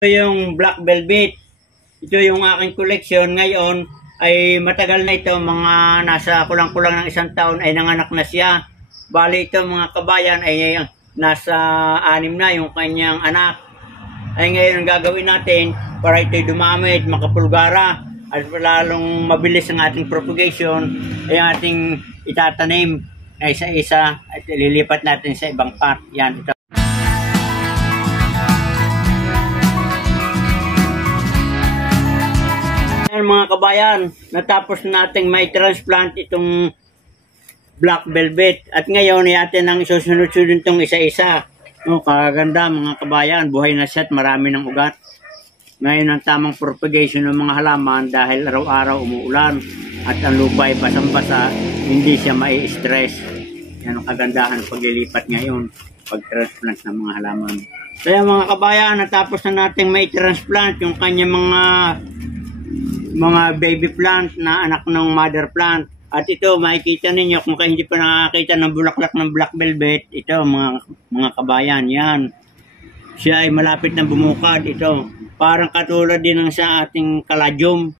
Ito yung Black Velvet. Ito yung aking koleksyon. Ngayon ay matagal na ito. Mga nasa kulang-kulang ng 1 taon ay nanganak na siya. Bali ito mga kabayan ay nasa 6 na yung kanyang anak. Ay ngayon ang gagawin natin para ito'y dumamit, makapulgara at lalong mabilis ang ating propagation ay ating itatanim na isa-isa at lilipat natin sa ibang part. Yan, ito. Ayan mga kabayan, natapos nating may transplant itong Black Velvet at ngayon ay atin ang isusunod-sunod itong isa-isa. Kaganda mga kabayan, buhay na siya at marami ng ugat. Ngayon ang tamang propagation ng mga halaman dahil araw-araw umuulan at ang lupay basang-basa, hindi siya mai-stress. Yan ang kagandahan paglilipat ngayon, pag-transplant ng mga halaman. Kaya mga kabayan, natapos na natin may transplant yung kanyang mga baby plant na anak ng mother plant. At ito, makikita ninyo kung kayo hindi pa nakakita ng bulaklak ng Black Velvet, ito mga kabayan, yan. Siya ay malapit na bumukad, ito. Parang katulad din ng sa ating caladium.